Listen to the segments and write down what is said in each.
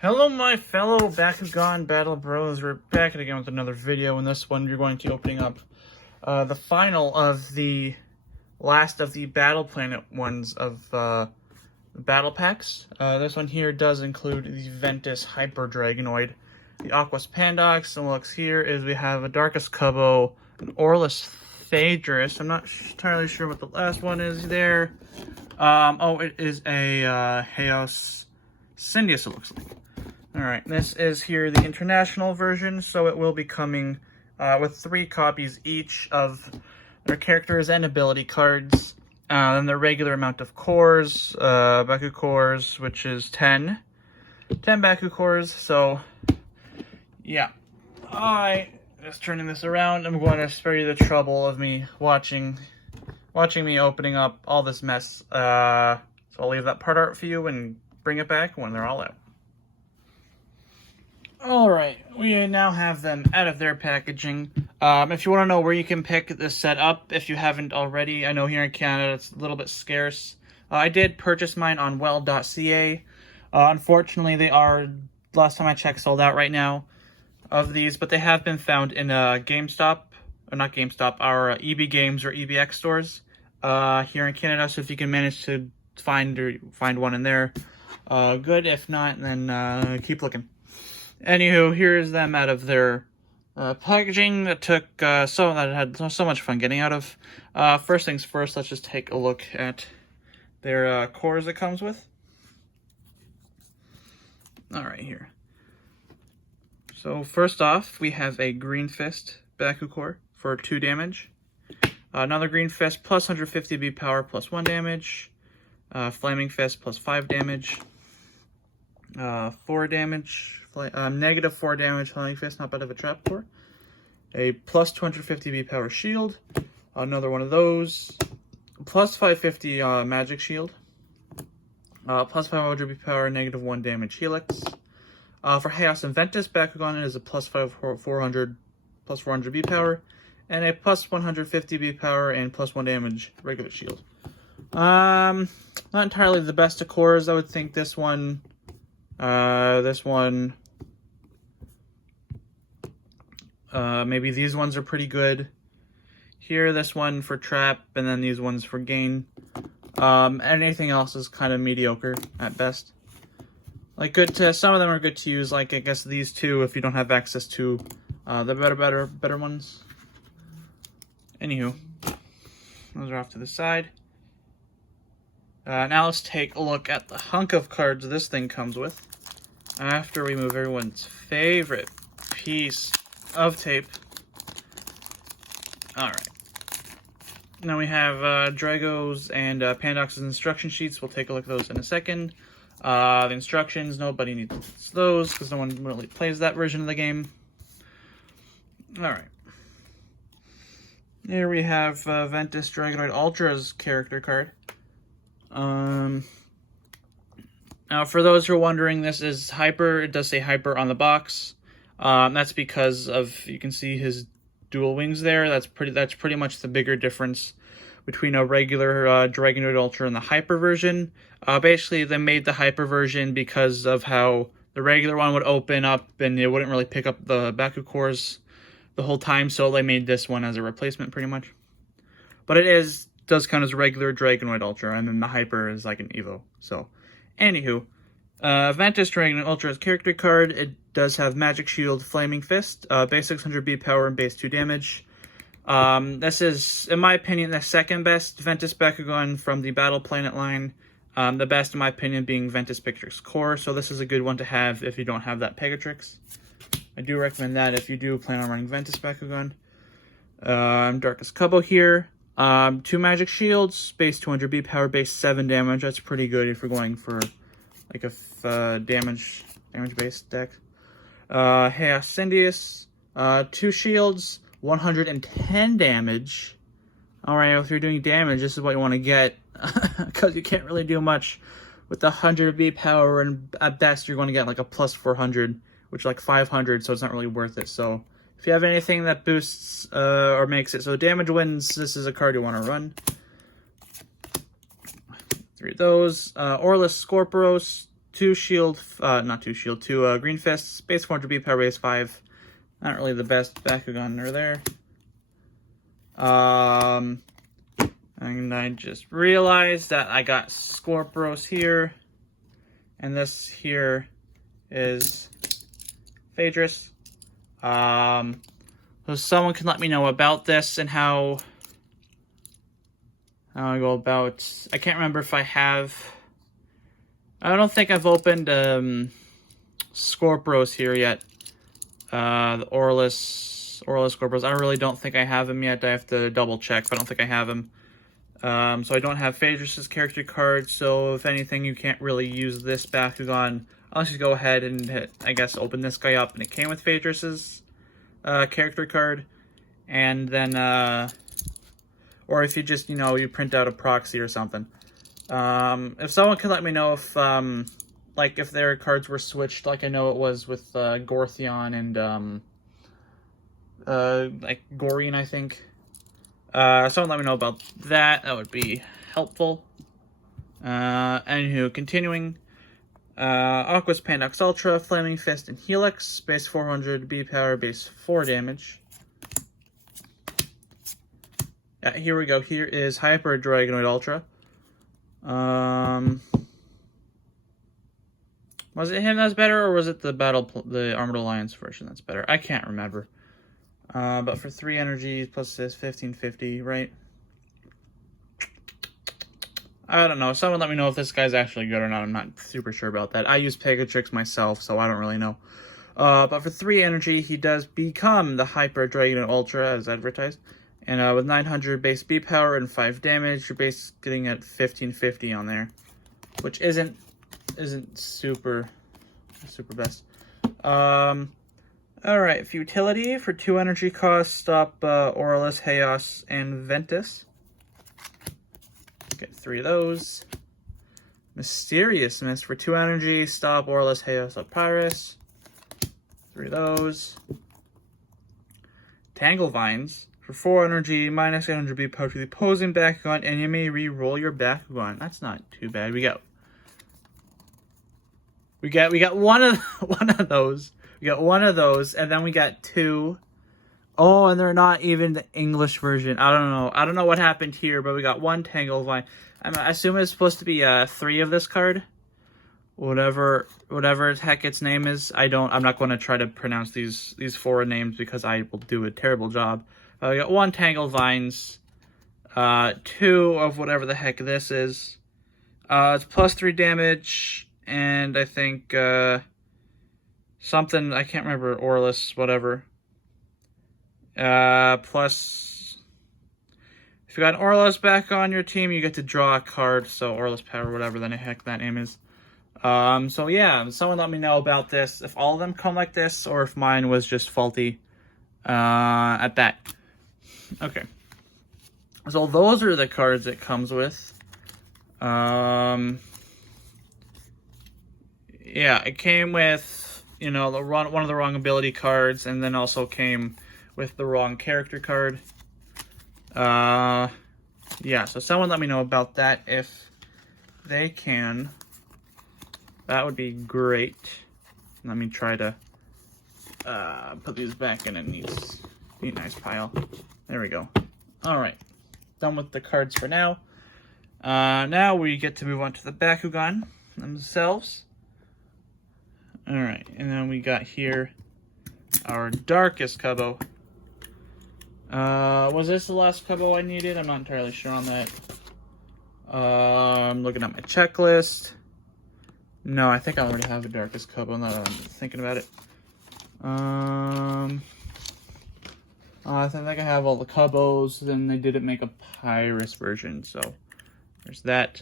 Hello my fellow Bakugan Battle Bros, we're back again with another video. In this one, you're going to be opening up the final of the last of the Battle Planet ones of the Battle Packs. This one here does include the Ventus Hyper Dragonoid, the Aquos Pandoxx, and what looks here is we have a Darkus Cubbo, an Orlis Phaedrus. I'm not entirely sure what the last one is there. It is a Chaos Syndius, it looks like. Alright, this is here the international version, so it will be coming with 3 copies each of their characters and ability cards. Then the regular amount of cores, Baku cores, which is 10. 10 Baku cores, so yeah. Just turning this around, I'm going to spare you the trouble of me watching me opening up all this mess. So I'll leave that part out for you and bring it back when they're all out. Alright, we now have them out of their packaging. If you want to know where you can pick this set up, if you haven't already, I know here in Canada it's a little bit scarce. I did purchase mine on well.ca. Unfortunately, they are, last time I checked, sold out right now of these, but they have been found in GameStop, or not GameStop, our EB Games or EBX stores here in Canada, so if you can manage to find one in there, good. If not, then keep looking. Anywho, here's them out of their packaging that I had so much fun getting out of. First things first, let's just take a look at their cores it comes with. Alright, here. So first off, we have a Green Fist Baku core for 2 damage. Another Green Fist plus 150 B power plus 1 damage. Flaming Fist plus 5 damage. 4 damage. Negative 4 damage Flaming Fist, not bad of a trap core. A plus 250 B power shield. Another one of those. Plus 550 magic shield. Plus 500 B power, negative 1 damage helix. For Chaos and Ventus Bakugan, it is a plus 400 B power. And a plus 150 B power and plus 1 damage regular shield. Not entirely the best of cores. I would think this one, maybe these ones are pretty good. Here, this one for trap, and then these ones for gain. Anything else is kind of mediocre at best. Like some of them are good to use. Like I guess these two, if you don't have access to the better ones. Anywho, those are off to the side. Now let's take a look at the hunk of cards this thing comes with. After we move everyone's favorite piece of tape. Alright. Now we have Drago's and Pandoxx's instruction sheets. We'll take a look at those in a second. The instructions, nobody needs those because no one really plays that version of the game. Alright. Here we have Ventus Dragonoid Ultra's character card. Now, for those who are wondering, this is Hyper. It does say Hyper on the box. That's because of, you can see his dual wings there. That's pretty much the bigger difference between a regular Dragonoid Ultra and the Hyper version. Basically, they made the Hyper version because of how the regular one would open up and it wouldn't really pick up the Baku cores the whole time, so they made this one as a replacement, pretty much. But it does count as a regular Dragonoid Ultra, and then the Hyper is like an Evo. So, anywho, Ventus Dragonoid Ultra's character card, it does have Magic Shield, Flaming Fist, base 600 B power, and base 2 damage. This is, in my opinion, the second best Ventus Bakugan from the Battle Planet line. The best, in my opinion, being Ventus Pictrix Core, so this is a good one to have if you don't have that Pegatrix. I do recommend that if you do plan on running Ventus Bakugan. Darkus Cubbo here. 2 Magic Shields, base 200 B power, base 7 damage. That's pretty good if you're going for like a damage-based deck. Chaos Syndius, 2 shields, 110 damage. Alright, if you're doing damage, this is what you want to get, because you can't really do much with the 100 B power, and at best you're going to get like a plus 400, which is like 500, so it's not really worth it. So if you have anything that boosts or makes it so damage wins, this is a card you want to run. 3 of those. Orlis Scorpios, 2 shield, not 2 shield, 2 green fists, base 400 B power, base 5. Not really the best Bakugan there. And I just realized that I got Scorpios here, and this here is Phaedrus. So someone can let me know about this and how I go about. I can't remember if I have. I don't think I've opened Scorpios here yet. The Aurelus Scorpios. I really don't think I have him yet. I have to double check, but I don't think I have him. So I don't have Phaedrus' character card, so if anything, you can't really use this Bakugan unless you go ahead and, I guess, open this guy up, and it came with Phaedrus' character card, and then, or if you just, you print out a proxy or something. If someone could let me know if, like, if their cards were switched, like I know it was with, Gorthion and, like, Gorian, I think. Someone let me know about that. That would be helpful. Anywho, continuing. Aquos Pandoxx Ultra, Flaming Fist, and Helix. Base 400, B power, base 4 damage. Yeah, here we go. Here is Hyper Dragonoid Ultra. Was it him that's better, or was it the Armored Alliance version that's better? I can't remember. But for 3 energy plus this 1550, right? I don't know. Someone let me know if this guy's actually good or not. I'm not super sure about that. I use Pegatrix myself, so I don't really know. But for 3 energy, he does become the Hyper Dragonoid Ultra as advertised. And with 900 base B power and 5 damage, you're basically getting at 1550 on there, which isn't super best. Alright, Futility for 2 energy cost, stop Aurelus, Chaos, and Ventus. Get 3 of those. Mysterious Mist for 2 energy, stop Aurelus, Chaos, Pyrus. 3 of those. Tangle Vines for 4 energy, minus 800 B power to the opposing Bakugan, and you may re-roll your Bakugan. That's not too bad. We got one of those. We got 1 of those, and then we got 2. Oh, and they're not even the English version. I don't know. I don't know what happened here, but we got 1 Tangle Vine. I assume it's supposed to be 3 of this card. Whatever the heck its name is. I'm not going to try to pronounce these foreign names because I will do a terrible job. We got 1 Tangle Vines. 2 of whatever the heck this is. It's plus 3 damage, and I think something, I can't remember, Aurelus, whatever. Plus, if you got an Aurelus back on your team, you get to draw a card, so Aurelus Power, whatever the heck that name is. So yeah, someone let me know about this, if all of them come like this, or if mine was just faulty, at that. Okay. So those are the cards it comes with. Yeah, it came with, one of the wrong ability cards, and then also came with the wrong character card. Yeah, so someone let me know about that if they can. That would be great. Let me try to put these back in a neat nice pile. There we go. Alright, done with the cards for now. Now we get to move on to the Bakugan themselves. Alright, and then we got here our darkest Cubbo. Was this the last Cubbo I needed? I'm not entirely sure on that. I'm looking at my checklist. No, I think I already have a darkest Cubbo now that I'm thinking about it. I think I have all the Cubbos, then they didn't make a Pyrus version, so there's that.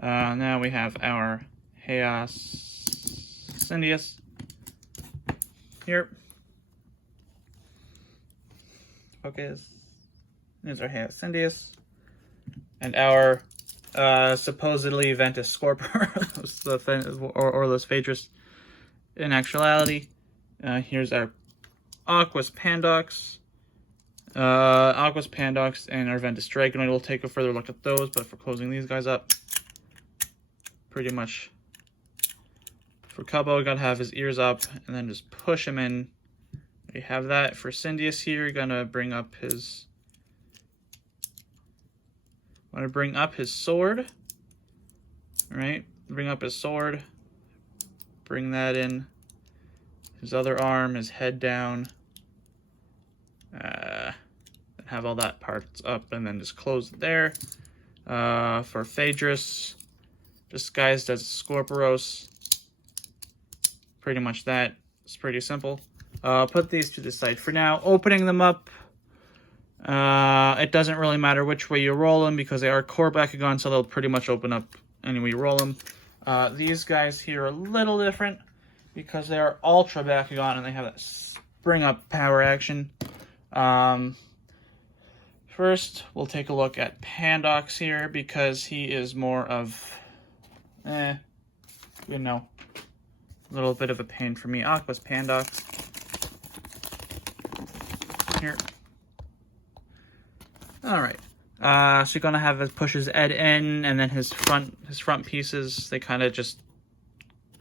Now we have our Chaos Syndius here. Focus. There's our Chaos Syndius. And our supposedly Ventus Scorpios, or those Phaedrus. In actuality, here's our Aquos Pandoxx. Aquos Pandoxx and our Ventus Dragonoid. We'll take a further look at those, but for closing these guys up, pretty much For Cubbo, you gotta have his ears up and then just push him in. We have that. For Cindius here, you're gonna bring up his sword. Alright, bring up his sword. Bring that in. His other arm, his head down. Have all that parts up and then just close it there. For Phaedrus, disguised as Scorpios. Pretty much that. It's pretty simple. Put these to the side for now. Opening them up, it doesn't really matter which way you roll them because they are core Bakugan, so they'll pretty much open up any way you roll them. These guys here are a little different because they are Ultra Bakugan and they have that spring up power action. First, we'll take a look at Pandoxx here because he is more of, a little bit of a pain for me. Aquos Pandoxx. Here. Alright. So you're gonna have push his head in, and then his front pieces, they kind of just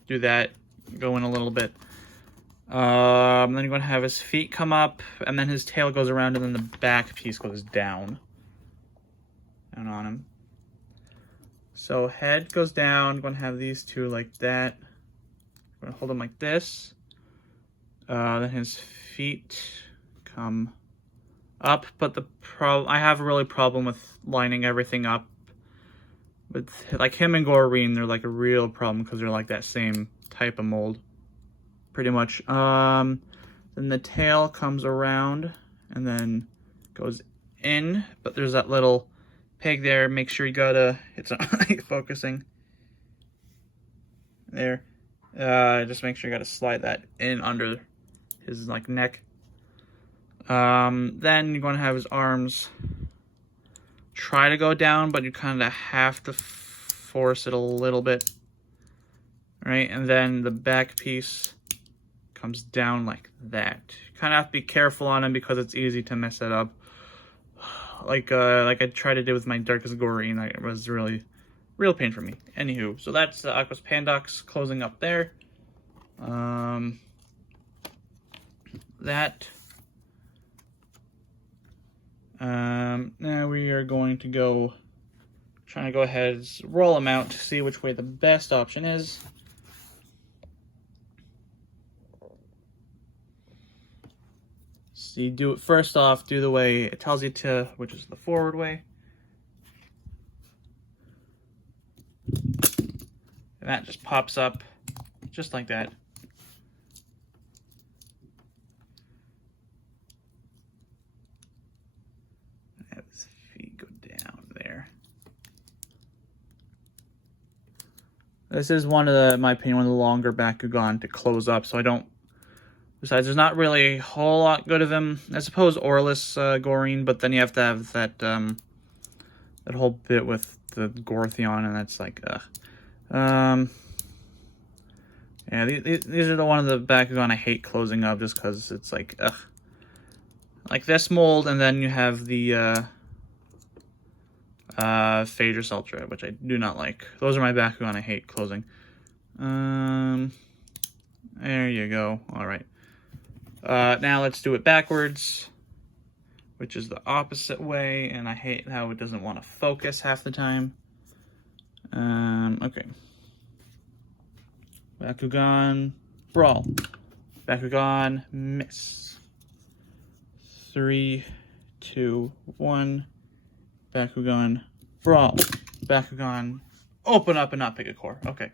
do that, go in a little bit. Then you're gonna have his feet come up, and then his tail goes around, and then the back piece goes down on him. So head goes down. I'm gonna have these two like that. I'm gonna hold him like this. Then his feet come up, but I have a really problem with lining everything up. But like him and Goreen, they're like a real problem because they're like that same type of mold, pretty much. Then the tail comes around and then goes in, but there's that little peg there. Make sure it's not focusing. There. Just make sure you gotta slide that in under his like neck. Then you're gonna have his arms try to go down, but you kind of have to force it a little bit, right? And then the back piece comes down like that. You kind of have to be careful on him because it's easy to mess it up. Like I tried to do with my Darkest Goreen, it was real pain for me. Anywho, so that's the Aquos Pandoxx closing up there. Now we are going to trying to go ahead and roll them out to see which way the best option is. So you do it first off, do the way it tells you to, which is the forward way. And that just pops up just like that. Have his feet go down there. This is in my opinion, one of the longer Bakugan to close up, so I don't. Besides, there's not really a whole lot good of him. I suppose Orlis Goreen, but then you have to have that that whole bit with the Gortheon, and that's like, yeah, these are one of the Bakugan I hate closing up just because it's like, like this mold, and then you have the Phaedrus Ultra, which I do not like. Those are my Bakugan I hate closing. There you go. All right. Now let's do it backwards, which is the opposite way, and I hate how it doesn't want to focus half the time. Okay. Bakugan, brawl. Bakugan, miss. 3, 2, 1. Bakugan, brawl. Bakugan, open up and not pick a core. Okay.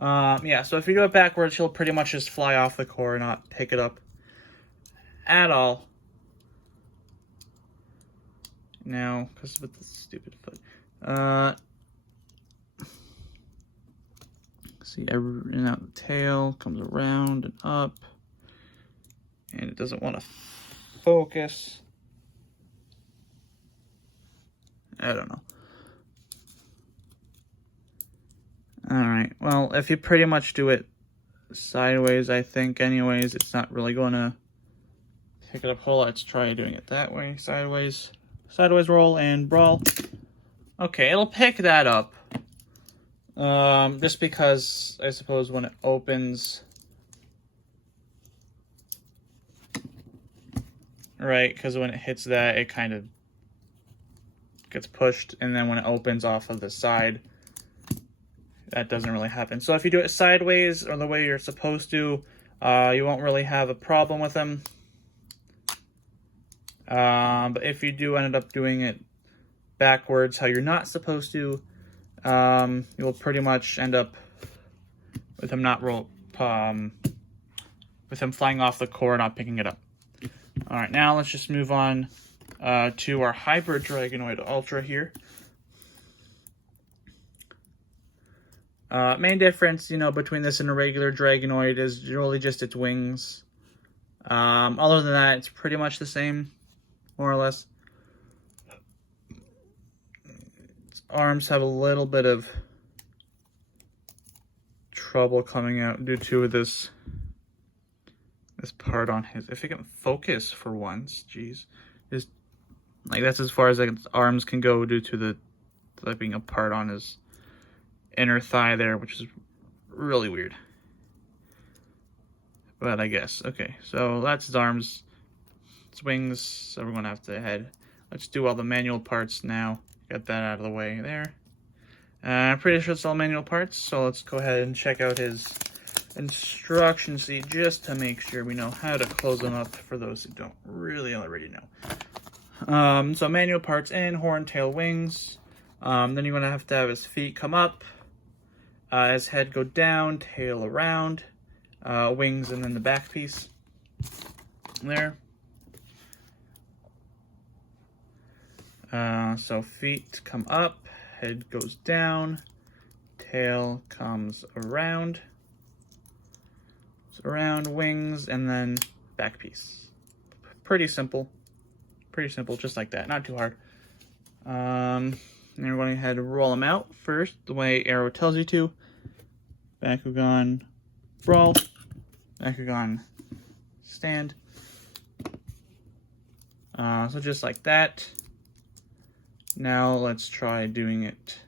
Yeah, so if you do it backwards, he'll pretty much just fly off the core and not pick it up at all. Now, because with the stupid foot. See, and out the tail comes around and up, and it doesn't want to focus. I don't know. Alright, well, if you pretty much do it sideways, I think, anyways, it's not really going to pick it up whole. Let's try doing it that way. Sideways. Sideways roll and brawl. Okay, it'll pick that up. Just because I suppose when it opens, right, because when it hits that, it kind of gets pushed, and then when it opens off of the side, that doesn't really happen. So if you do it sideways or the way you're supposed to, you won't really have a problem with them. But if you do end up doing it backwards, how you're not supposed to, you'll pretty much end up with him with him flying off the core, not picking it up. All right, now let's just move on to our Hybrid Dragonoid Ultra here. Main difference, between this and a regular Dragonoid is really just its wings. Other than that, it's pretty much the same, more or less. Its arms have a little bit of trouble coming out due to this part on his. If it can focus for once, jeez, just like that's as far as its arms can go due to the being a part on his inner thigh there, which is really weird. But I guess okay. So that's his arms, its wings. So we're gonna have to head. Let's do all the manual parts now. Get that out of the way there. I'm pretty sure it's all manual parts. So let's go ahead and check out his instruction sheet just to make sure we know how to close them up for those who don't really already know. So manual parts in horn, tail, wings. Then you're gonna have to have his feet come up, his head go down, tail around, wings, and then the back piece there. So feet come up, head goes down, tail comes around. Around, wings, and then back piece. Pretty simple, just like that, not too hard. And we're going ahead and roll them out first the way Arrow tells you to. Bakugan Brawl, Bakugan Stand. So just like that. Now let's try doing it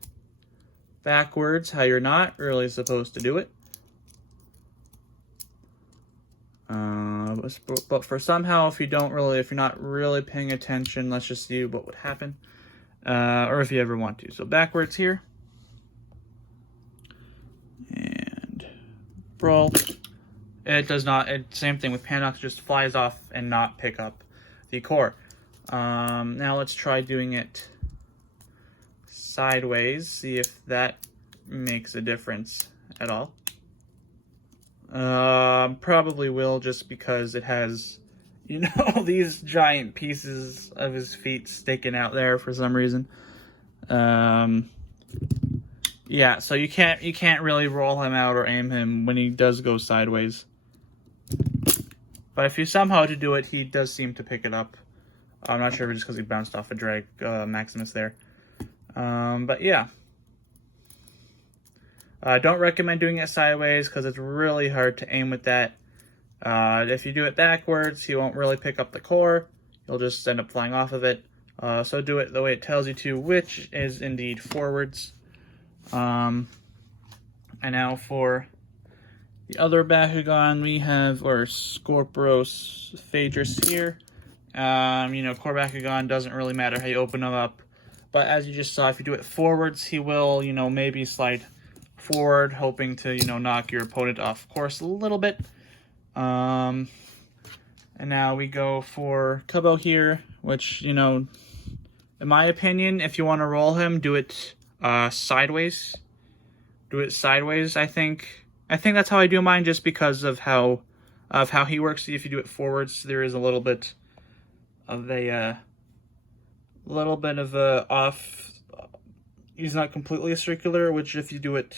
backwards, how you're not really supposed to do it. But for somehow, if you're not really paying attention, let's just see what would happen. Or if you ever want to. So backwards here. And brawl. It does not, same thing with Pandoxx, just flies off and not pick up the core. Now let's try doing it sideways, see if that makes a difference at all. Probably will, just because it has, these giant pieces of his feet sticking out there for some reason. Yeah, so you can't really roll him out or aim him when he does go sideways. But if you somehow to do it, he does seem to pick it up. I'm not sure if it's just because he bounced off a Maximus there. But yeah. Don't recommend doing it sideways because it's really hard to aim with that. If you do it backwards, he won't really pick up the core. You'll just end up flying off of it. So do it the way it tells you to, which is indeed forwards. And now for the other Bakugan, we have our Scorpios Phaedrus here. Core Bakugan doesn't really matter how you open them up. But as you just saw, if you do it forwards, he will, maybe slide forward, hoping to, knock your opponent off course a little bit. And now we go for Kubo here, which, in my opinion, if you want to roll him, do it sideways. Do it sideways, I think. I think that's how I do mine, just because of how he works. If you do it forwards, there is a little bit of a off. He's not completely circular, which if you do it,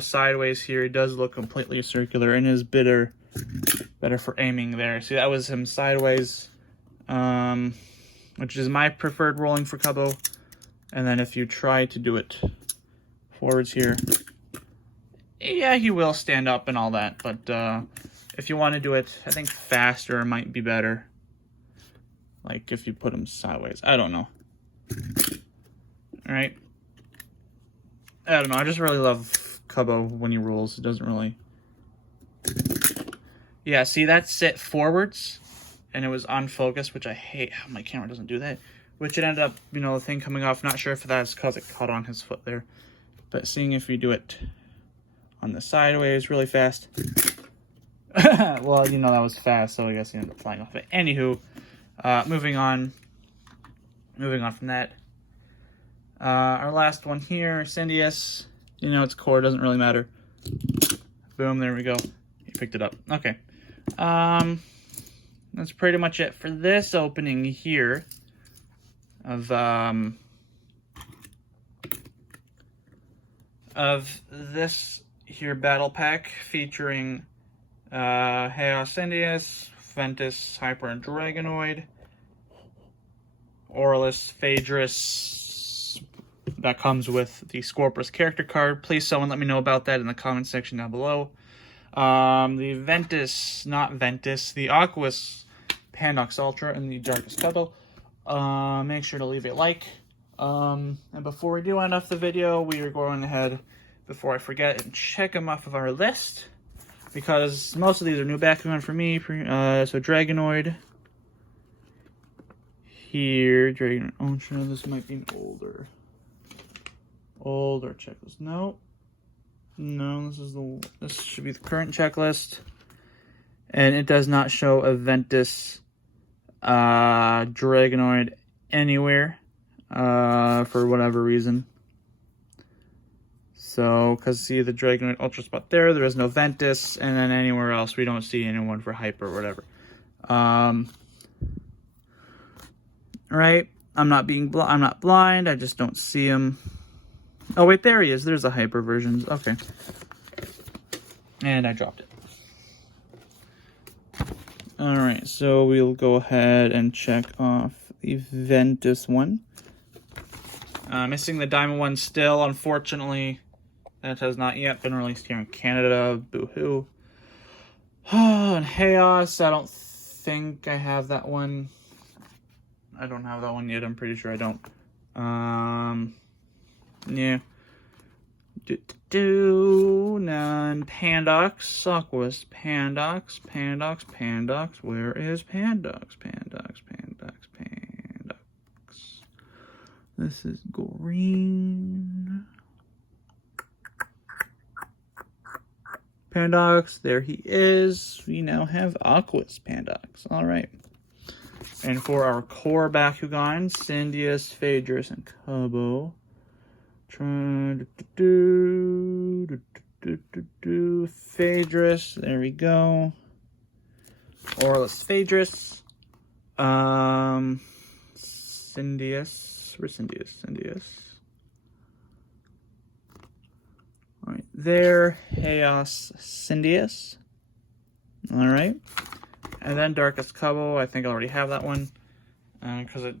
sideways here, it does look completely circular and is better for aiming there. See, that was him sideways, which is my preferred rolling for Kubo. And then if you try to do it forwards here, yeah, he will stand up and all that. But if you want to do it, I think faster might be better. Like if you put him sideways. I don't know. All right. I don't know. I just really love Cubbo when he rolls. It doesn't really... Yeah, see, that's sit forwards, and it was unfocused, which I hate. My camera doesn't do that. Which it ended up, you know, the thing coming off. Not sure if that's because it caught on his foot there. But seeing if you do it on the sideways really fast. Well, you know, that was fast, so I guess he ended up flying off it. Anywho, moving on. Moving on from that. Our last one here, Cindius. You know, its core doesn't really matter. Boom, there we go. He picked it up. Okay. That's pretty much it for this opening here of this here battle pack featuring Chaos Cindius, Ventus, Hyper, and Dragonoid, Aurelus, Phaedrus. That comes with the Scorpius character card. Please, someone let me know about that in the comment section down below. The Ventus, not Ventus, the Aquos Pandoxx Ultra and the Darkest Cuddle. Make sure to leave a like. And before we do end off the video, we are going ahead, before I forget, and check them off of our list. Because most of these are new Bakugan for me. So Dragonoid. Here, Dragonoid Ultra. This might be an older checklist. No, this should be the current checklist, and it does not show a Ventus Dragonoid anywhere for whatever reason. So, because see the Dragonoid Ultra spot there is no Ventus, and then anywhere else we don't see anyone for Hyper or whatever. Right? I'm not blind. I just don't see him. Oh wait, there he is. There's the Hyper versions. Okay. And I dropped it. Alright, so we'll go ahead and check off the Ventus one. Missing the Diamond one still, unfortunately. That has not yet been released here in Canada. Boo-hoo. And Chaos, I don't think I have that one. I don't have that one yet. I'm pretty sure I don't. Yeah. None. Pandoxx. Aquos. Pandoxx. Where is Pandoxx? Pandoxx. This is green. Pandoxx. There he is. We now have Aquos Pandoxx. Alright. And for our core Bakugan, Cindius, Phaedrus, and Cubbo. Phaedrus, there we go. Aurelus, Phaedrus. Cindius. Where's Cindius? Alright, there. Chaos, Cindius. Alright. And then Darkest Cubbo, I think I already have that one. Because it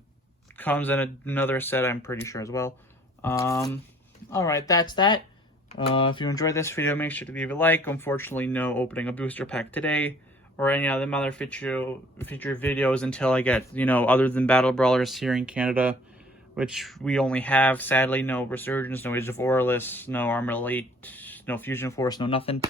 comes in another set, I'm pretty sure as well. Alright, that's that. If you enjoyed this video, make sure to leave a like. Unfortunately, no opening a booster pack today, or any other feature videos until I get, you know, other than Battle Brawlers here in Canada, which we only have, sadly, no Resurgence, no Age of Aurelus, no Armor Elite, no Fusion Force, no nothing.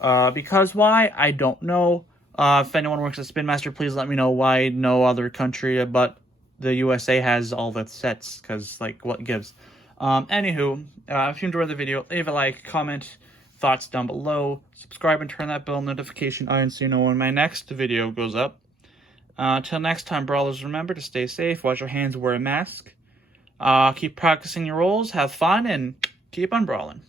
Because why? I don't know. If anyone works at Spin Master, please let me know why no other country but the USA has all the sets, because, like, what gives? Anywho, if you enjoyed the video, leave a like, comment, thoughts down below, subscribe and turn that bell notification on so you know when my next video goes up. Till next time, Brawlers, remember to stay safe, wash your hands, wear a mask, keep practicing your roles, have fun, and keep on brawling.